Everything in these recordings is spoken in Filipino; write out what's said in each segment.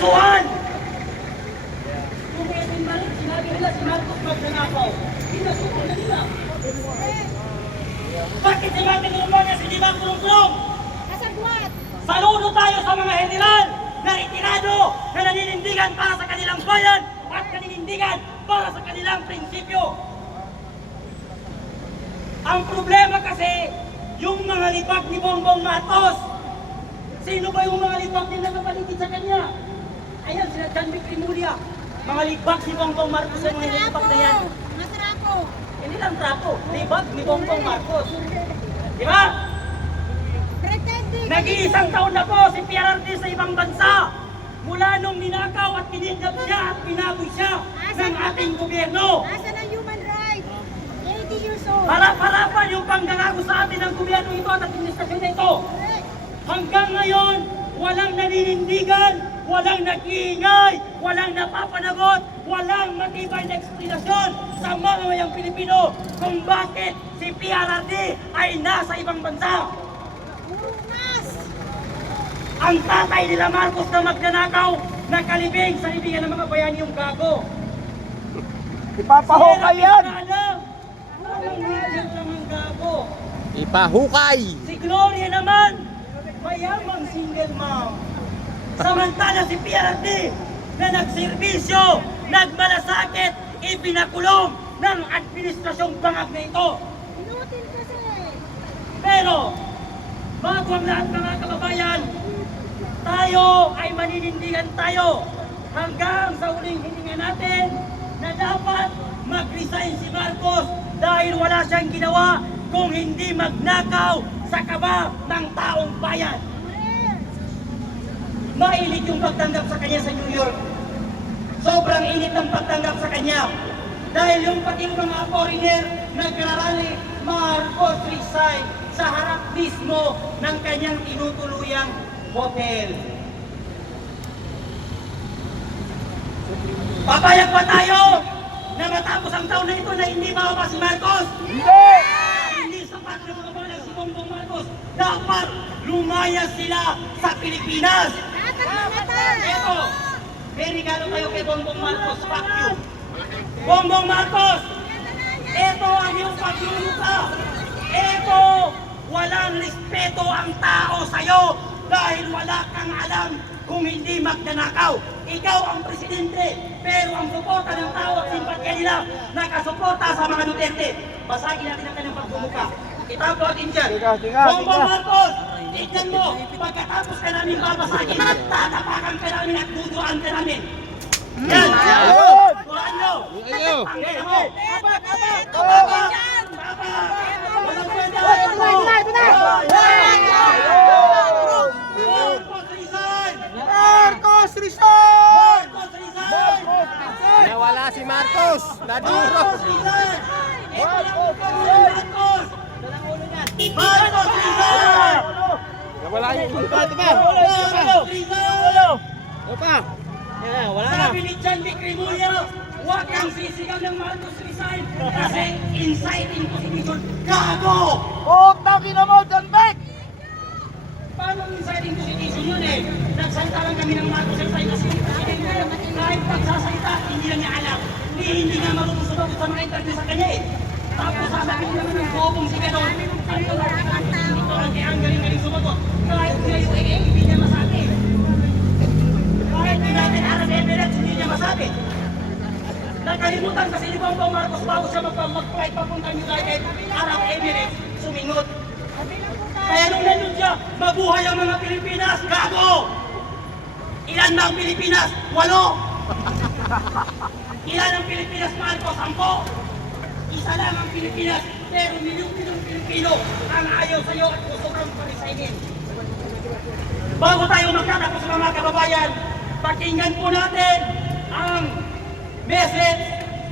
Kasuhan! Kung sinabi nila si Marcos magnanakaw, pinasuko na nila. Bakit si Martin Romualdez hindi ba kulong-kulong? Kasagwat! Saludo tayo sa mga general na retirado na naninindigan para sa kanilang bayan at naninindigan para sa kanilang prinsipyo. Ang problema kasi, yung mga libag ni Bongbong Marcos. Sino ba yung mga libag din na nakapaligid sa kanya? Ayan, sila John Vic Rimulya. Mga libag ni Bongbong Marcos yung mga libag na yan. Masarapo! Hindi lang trapo, libag ni Bongbong Marcos. Di ba? Pretending! Nag-iisang taon na po si PRRD sa ibang bansa. Mula nung ninakaw at pinindap siya at pinaboy siya ng ating gobyerno. Asa na human rights? 80 years old! Harap-harapan yung panggagago sa atin ng gobyerno ito at administrasyon na ito. Hanggang ngayon, walang naninindigan, walang nag-iingay, walang napapanagot, walang matibay na eksplikasyon sa mamamayang Pilipino kung bakit si PRRD ay nasa ibang bansa. Unas! Ang tatay nila Marcos na magnanakaw, nakalibing sa libingan ng mga bayani yung gago. Ipapahukay yan! Walang leader lang ang gago. Ipahukay! Si Gloria naman, mayamang single mom. Samantala si PRRD na nagserbisyo, nagmalasakit, ipinakulong ng administrasyong bangag na ito. Inutil kasi! Pero, bago ang lahat mga kababayan, tayo ay maninindigan tayo hanggang sa uling hininga natin na dapat mag-resign si Marcos dahil wala siyang ginawa kung hindi magnakaw sa kaba ng taong bayan. Mainit yung pagtanggap sa kanya sa New York. Sobrang init ng pagtanggap sa kanya. Dahil yung pating mga foreigner nagrarally, Marcos resign sa harap mismo ng kanyang tinutuluyang hotel. Papayag ba tayo na matapos ang taon na ito na hindi mababa si Marcos? Hindi! Hindi sapat na mga balang si Bongbong Marcos. Dapat lumayas sila sa Pilipinas. Ito, may regalo kayo kay Bongbong Marcos. Fuck you. Bongbong Marcos, ito ang iyong pagluluka. Ito, walang respeto ang tao sa'yo dahil wala kang alam kung hindi magnanakaw. Ikaw ang presidente, pero ang suporta ng tao at simpatya nila nakasuporta sa mga Duterte. Basagin natin ang kanyang pagluluka. Itapo natin dyan. Bongbong Marcos, tignan mo, pagkatapos ka namin babasagin, tatapakan ka namin at duduan ka namin. Yan! Duduan nyo! Tangin mo! Tapak! Walang kwenta! Marcos resign! Marcos resign! Marcos resign! Nawala si Marcos! Naduro! Marcos resign! Ito lang ang Marcos! Marcos resign! Nawala yung ulo! Marcos resign! Ito pa! Sabi ni John Vic Rimulya, huwag kang sisigaw ng Marcos resign kasi inciting prosecution. Gago! Tangin na mo, John Vic! Paano inciting prosecution yun eh? Nagsalita lang kami ng Marcos resign kasi kahit pagsasalita, hindi lang niya alam. Hindi nga marunong sumagot sa mga interview sa kanya eh. Tapos sasabihin naman ng bobong si Ganon, ang ang galing-galing sumagot. Kahit ngayon eh, hindi niya masabi. Kahit hindi natin Arab Emirates, hindi niya masabi. Nakalimutan kasi ni Bongbong Marcos bago siya mag-flight papuntang United Arab Emirates, sumingot. Kaya nung nandun siya, mabuhay ang mga Pilipinas, gago! Ilan na ang Pilipinas? 8! Ilan ang Pilipinas, Marcos? 10! Isa lang ang Pilipinas, pero milyong-milyong Pilipino ang ayaw sa'yo at gusto kang palisainin. Bago tayo magtatapos mga kababayan, pakinggan po natin ang message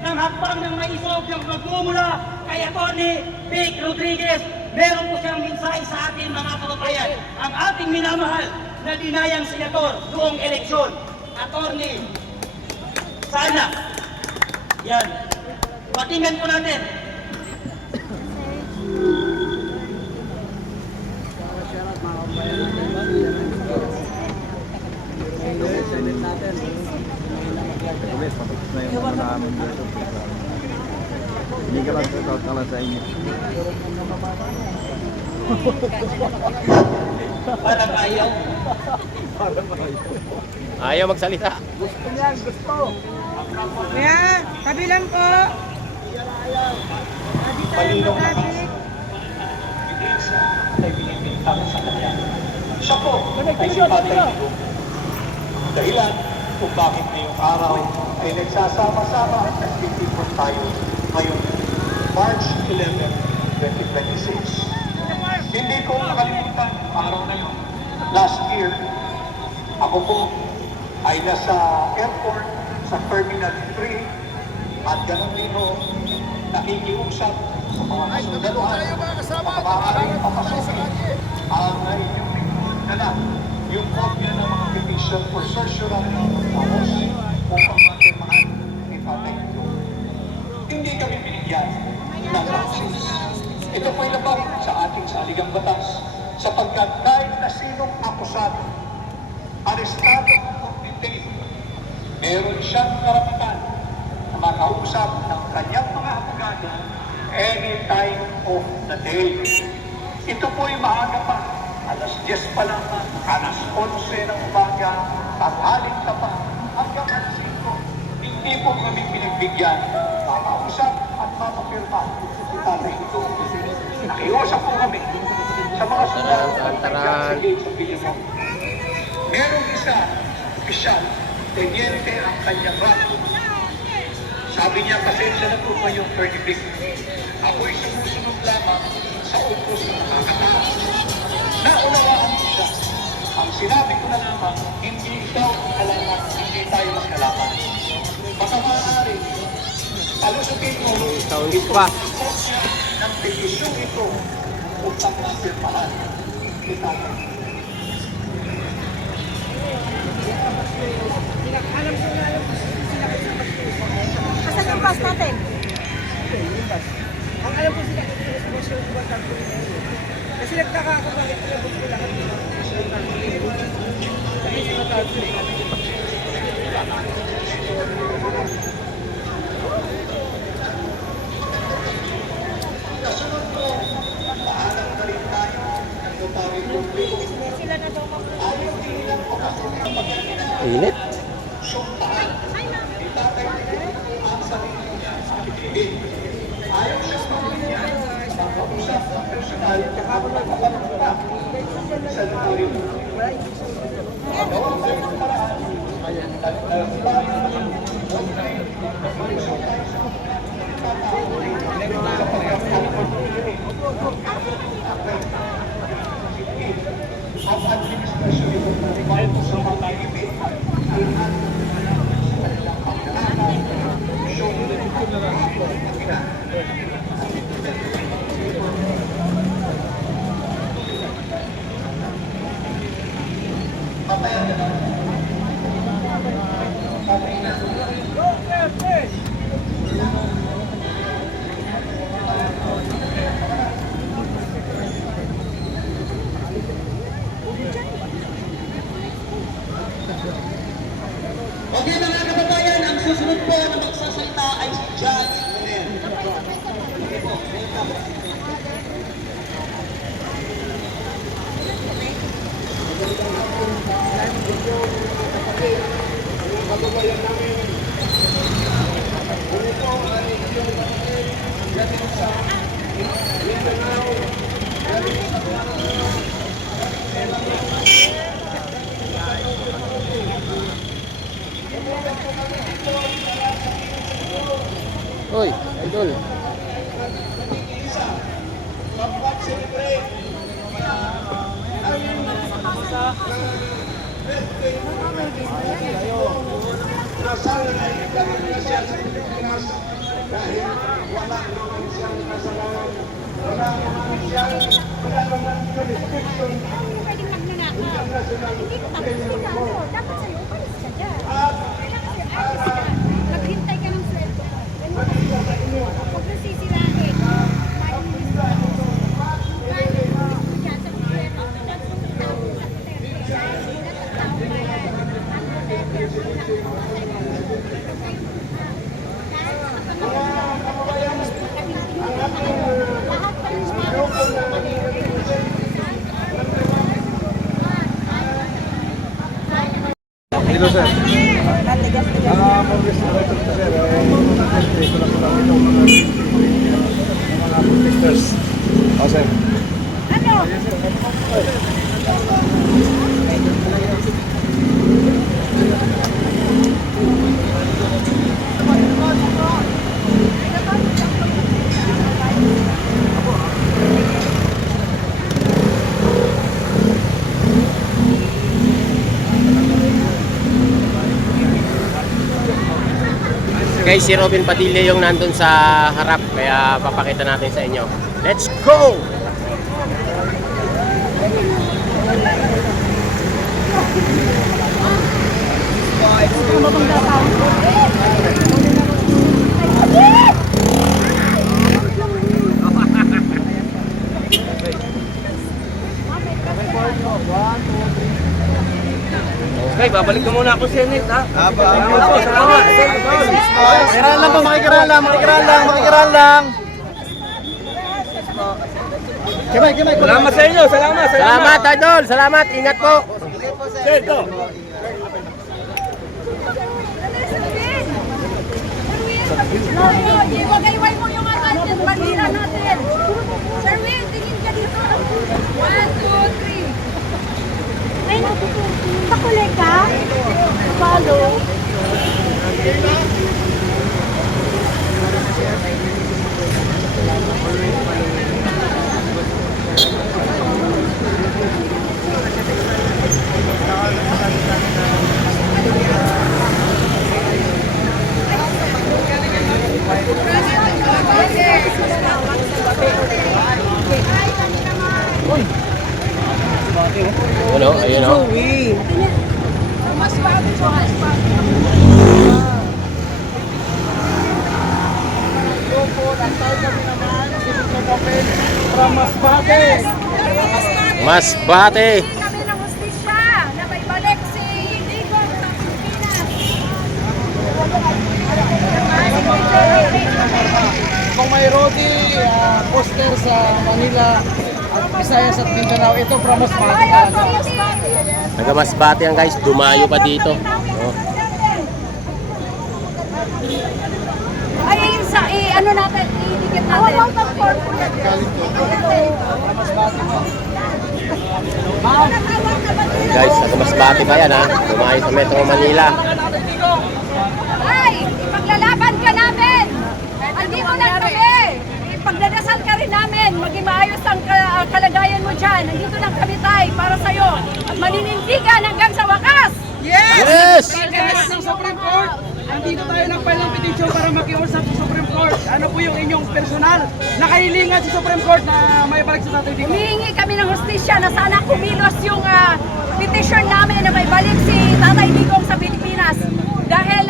ng hakbang ng maisog ng magmumula kay Atty. Vic Rodriguez. Meron po siyang mensahe sa atin mga kababayan. Ang ating minamahal na dinayang senador noong eleksyon. Atty. Sana. Yan. Pakinggan po natin. Senate natin. ulit. Tapos na yung ano namin dito. Hindi ka lang shoutout na lang sa inyo. Parang ayaw. Ayaw magsalita. Gusto niyan, gusto. Kaya, kabilang po. Hindi tayo magkabit. ay binibintang sa kanya. Siya po ay si Tatay Digong. Dahilan kung bakit ngayong araw ay nagsasama-sama at nagtitipon tayo ngayong March 11, 2026. Hindi ko nakalimutan ang araw na yun. Last year, ako po ay nasa airport sa Terminal 3 at ganoon din ho nakikiusap sa mga kasundaluhan na maaaring papasokin ang inyong dala yung kopya ng mga petition for certiorari ng Pagkakos upang matirmahan ni Tatay Digong. Hindi kami binigyan ng vaccine. Ito po'y labag sa ating saligang batas sapagkat kahit na sinong akusado, arestado o detained, meron siyang karapatan na makausap ng kanyang mga abogado any time of the day. Ito po'y maaga pa, alas 10 pa lang, alas 11 ng umaga, tanghalin ka pa, hanggang alas 5. Hindi po kami pinagbigyan, makausap at mapapirma si Tatay Digong. Nakiusap po kami sa mga sundalo sa gate sa Pilimon. Merong isa, opisyal, teniente ang kanyang rango. Sabi niya, pasensya na po ngayong 35. Ako'y sumusunod lamang sa utos ng nakakataas. Naunawaan ko siya. Ang sinabi ko na lamang, hindi ikaw kalaman, hindi tayo mas kalaman. Baka maaari, palusutin mo ito kopya ng petisyon ito upang mapirmahan kita. Asan yung pass natin? Ang alam ko sila, kasi nagtaka ako bakit nilabot ko lahat ng Sila na daw Init. Ang administrasyon ito bago sa mga ibig Okay mga kababayan, ang susunod po na magsasalita ay si Judge Monel. Uy, idol. Nasaan na ikalagay na siya sa Pilipinas dahil wala naman siyang kasalanan. Wala naman siyang jurisdiction pwedeng magnanakaw. international Hindi ko tapos criminal sila, court. ano, dapat sa'yo, palis ka dyan. At Kailangan sa'yo, ayos ka. Naghintay ka ng sweldo mo. Ganun lang. Huwag na sisirain. Malinis ka. Malinis mo dyan sa gobyerno. Nagpunta ako sa Duterte. Dahil gulat ang tao bayan. Ang Duterte ang pinakamatay mo. Lahat pa rin Hello, sir. Progress director po, sir. Dito lang po namin itong mga protectors. Sir. Guys, si Robin Padilla yung nandun sa harap, kaya papakita natin sa inyo. Let's go! Okay, babalik ka muna ako, Senate, ha? Salamat. Makikiraan lang po, makikiraan lang. Kimay. Salamat sa inyo, salamat. Salamat, Idol! Salamat! Ingat po! Seto. Iwagay-way mo yung ating bandila natin. Sir Will, tingin ka dito. 1, 2, 3. Ay, nakulay ka? Follow. Ayun o. Mas bago siya, mas bago. Masbate! Kami ng hustisya na may balik si Digong sa Pilipinas. Kung may Rodi, poster sa Manila at Visayas at Mindanao, ito from Masbate talaga. Taga Masbate yan guys, dumayo pa dito. Oh. Ay, ano natin, idikit natin. Guys, taga Masbate pa yan ha. Dumayo sa Metro Manila. Ay, ipaglalaban ka namin. Andito lang kami. Ipagdadasal ka rin namin. Maging maayos ang kalagayan mo dyan. Nandito lang kami tayo para sa'yo. At maninindigan hanggang sa wakas. Yes! Guys, ng Supreme Court, andito tayo nag-file ng petition para makiusap sa Supreme Court. Ano po yung inyong personal na kahilingan sa Supreme Court na may balik sa Tatay Digong? Humihingi kami ng hustisya na sana kumilos yung petition namin na may balik si Tatay Digong sa Pilipinas. Dahil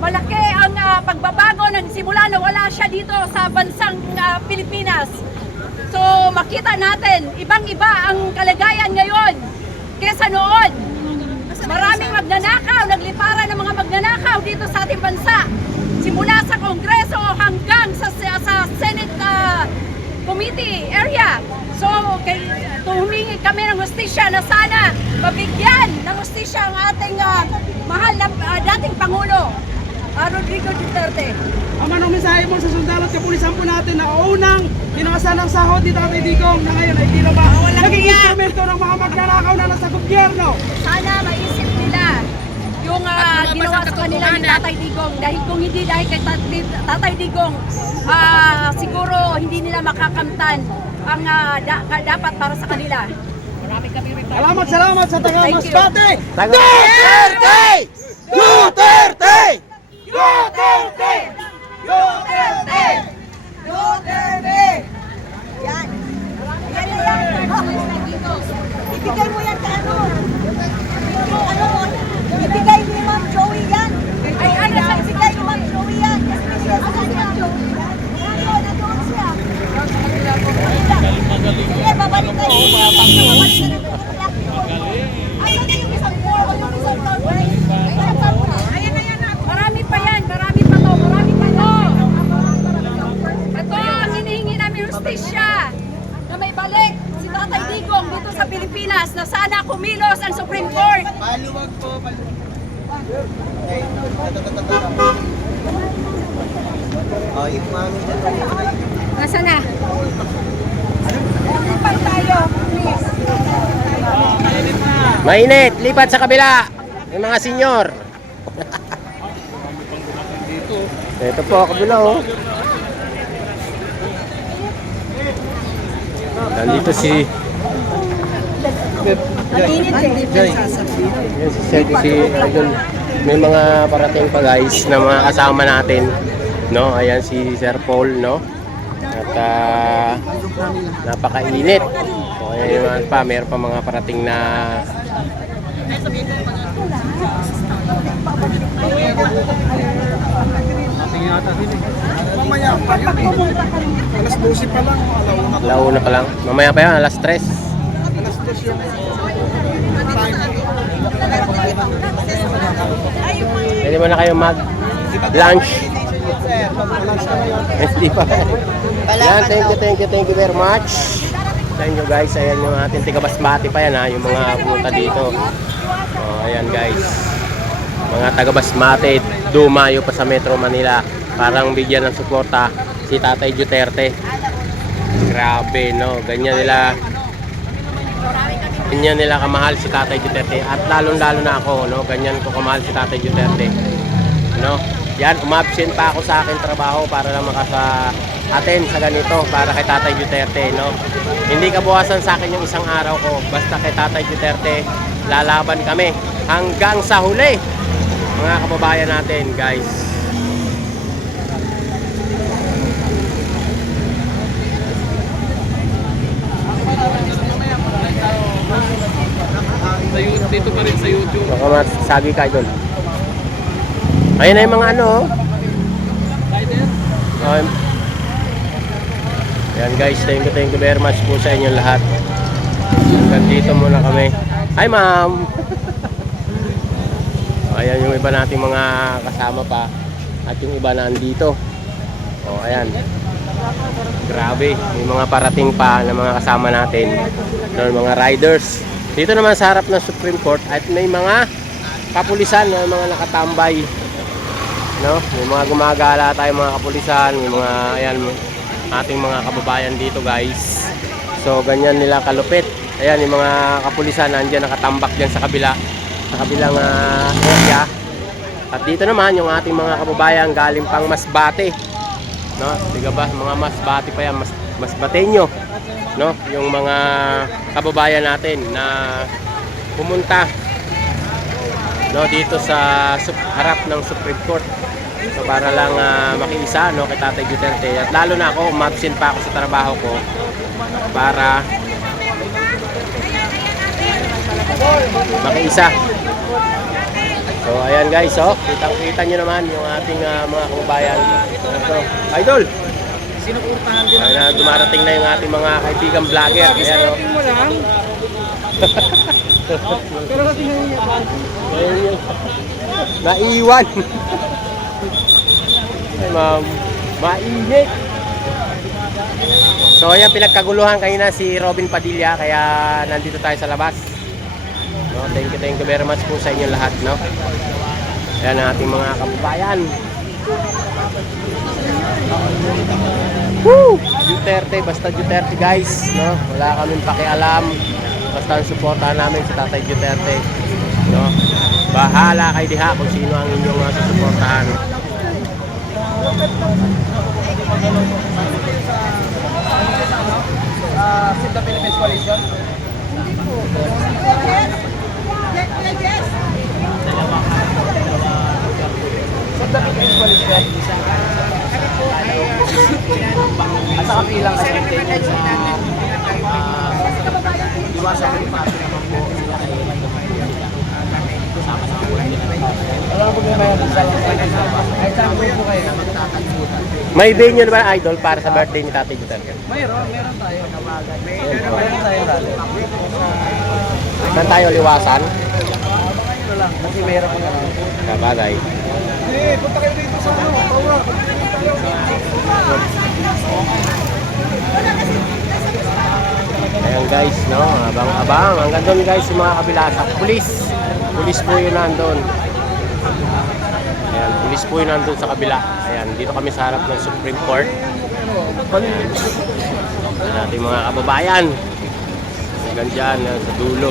malaki ang pagbabago nagsimula na wala siya dito sa bansang Pilipinas. So makita natin, ibang-iba ang kalagayan ngayon kesa noon. Maraming magnanakaw, nagliparan ng mga magnanakaw dito sa ating bansa. Simula sa Kongreso hanggang sa Senate Committee area. So, humingi kami ng hustisya na sana mabigyan ng hustisya ang ating mahal na dating Pangulo, Rodrigo Duterte. Ang anong mensahe mo sa sundalo at kapulisan po natin na unang tinakasan ng sahod ni Tatay Digong na ngayon ay di na ba naging instrumento ng mga magnanakaw na nasa gobyerno? Sana maisip nila yung ginawa sa kanila ni Tatay Digong. Dahil kung hindi dahil kay Tatay Digong, siguro hindi nila makakamtan ang dapat para sa kanila. Salamat sa taga Thank you. Masbate! Duterte! Duterte! Duterte! Duterte! Duterte! Yan. Yan na yan. Ibigay mo yan ka ano? Ibigay ni Ma'am Joey yan. Ay, ano? Ibigay ni Ma'am Joey yan. Yes, asan si Ma'am Joey? Nandoon siya. Sige, babalik tayo. Babalik na natin. Asan na yung isang floor o yung isang floor? Nasaan na? Lipat tayo, please. Mainit, lipat sa kabila. Yung mga senyor. Ito po, kabila oh. Nandito si si Idol. May mga parating pa guys na mga kasama natin, no? Ayan si Sir Paul, no? At napakainit. So ayan pa, meron pa mga parating na Mamaya pa yun eh. Alas 12 pa lang. launa pa lang. Mamaya pa yan, alas 3. Alas 12 yan. Pwede mo na kayo mag-lunch. Hindi pa. Yan, thank you very much. Sa inyo guys, ayan yung ating taga-Basmati pa yan ha, yung mga pumunta dito. Ayan guys. Mga taga-Basmati, dumayo pa sa Metro Manila. Parang bigyan ng suporta si Tatay Duterte. Grabe no, ganyan nila kamahal si Tatay Duterte. At lalong-lalo na ako, no, ganyan ko kamahal si Tatay Duterte. No? Yan, umabsent pa ako sa aking trabaho para lang makasa-attend sa ganito para kay Tatay Duterte, no? Hindi kabuwasan sa akin yung isang araw ko. Basta kay Tatay Duterte, lalaban kami hanggang sa huli. Mga kababayan natin, guys. Dito pa rin sa YouTube. Baka masagi ka doon. Ayun na yung mga ano. Ayan guys, thank you very much po sa inyo lahat. Nandito muna kami. Hi ma'am. Ayan yung iba nating mga kasama pa. At yung iba na andito. O ayan. Grabe, may mga parating pa na mga kasama natin. Mga riders. Dito naman sa harap ng Supreme Court at may mga kapulisan na mga nakatambay. No? May mga gumagala tayo mga kapulisan, may mga ayan ating mga kababayan dito guys. So ganyan nila kalupit. Ayan yung mga kapulisan nandiyan nakatambak diyan sa kabilang area. At dito naman yung ating mga kababayan galing pang Masbate. No? Diga ba? Mga Masbate pa yan, Masbateño. No, yung mga kababayan natin na pumunta no dito sa harap ng Supreme Court. So para lang makiisa no kay Tatay Duterte. At lalo na ako, umabsent pa ako sa trabaho ko para makiisa. So ayan guys, oh, kitang-kita nyo naman yung ating mga kababayan. So, Idol. Sinuportahan din. Ayan, dumarating na yung ating mga kaibigan vlogger. Ayan, oh. mo lang. Pero natin nangyayabang. Ayun. Naiwan. Ay, ma'am. Mainit. So, ayan, pinagkaguluhan kanina si Robin Padilla. Kaya nandito tayo sa labas. No, thank you very much po sa inyo lahat. No? Ayan ang ating mga kababayan. Woo! Duterte, basta Duterte guys, no? Wala kaming pakialam. Basta ang suportahan namin si Tatay Duterte, no? Bahala kay diha kung sino ang inyong susuportahan. Save the Philippines Coalition. Save the Philippines Coalition. At saka pilang kasi iwasan ko yung pati naman po sila kayo sama-sama po wala po kayo kahit saan po kayo May venue na ba, Idol, para sa birthday ni Tatay Duterte? meron tayo meron tayo rally Saan tayo liwasan? lang kasi meron ko Kabagay. Punta kayo dito sa Paura. Ayan guys, no? Abang-abang. Hanggang doon guys, yung mga kabila sa pulis. Pulis po yun nandun. Ayan, pulis po yun nandun sa kabila. Ayan, dito kami sa harap ng Supreme Court. Ayan. Ayan ating mga kababayan. Hanggang dyan, sa dulo.